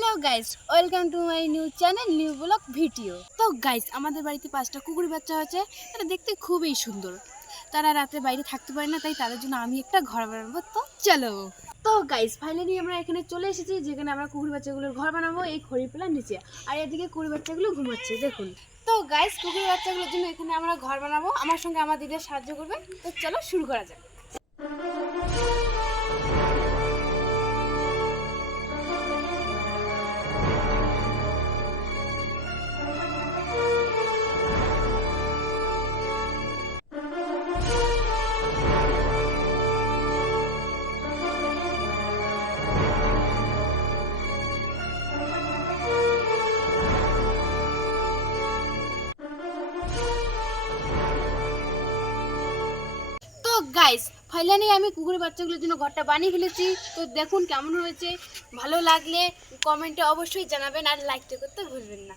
Hello guys, welcome to my new channel new blog video. তো guys, আমাদের বাড়িতে 5টা কুকুরের বাচ্চা হয়েছে। এটা দেখতে খুবই সুন্দর। তারা রাতে বাইরে থাকতে পারে না, তাই তাদের জন্য আমি একটা ঘর বানাবো। তো চলো। তো গাইস, ফাইনালি আমরা এখানে চলে এসেছি, যেখানে আমরা কুকুর বাচ্চাগুলোর ঘর বানাবো এই খড়িপালার নিচে। আর এদিকে কুকুর বাচ্চাগুলো ঘুমাচ্ছে, দেখুন। তো গাইস, কুকুর বাচ্চাগুলোর জন্য এখানে আমরা ঘর বানাবো। আমার সঙ্গে আমার দিদির সাহায্য করবে। তো চলো শুরু করা যাক। তো গাইস, ফাইনালি আমি কুকুরের বাচ্চাগুলোর জন্য ঘরটা বানিয়ে ফেলেছি। তো দেখুন কেমন হয়েছে। ভালো লাগলে কমেন্টে অবশ্যই জানাবেন, আর লাইকটা করতে ভুলবেন না।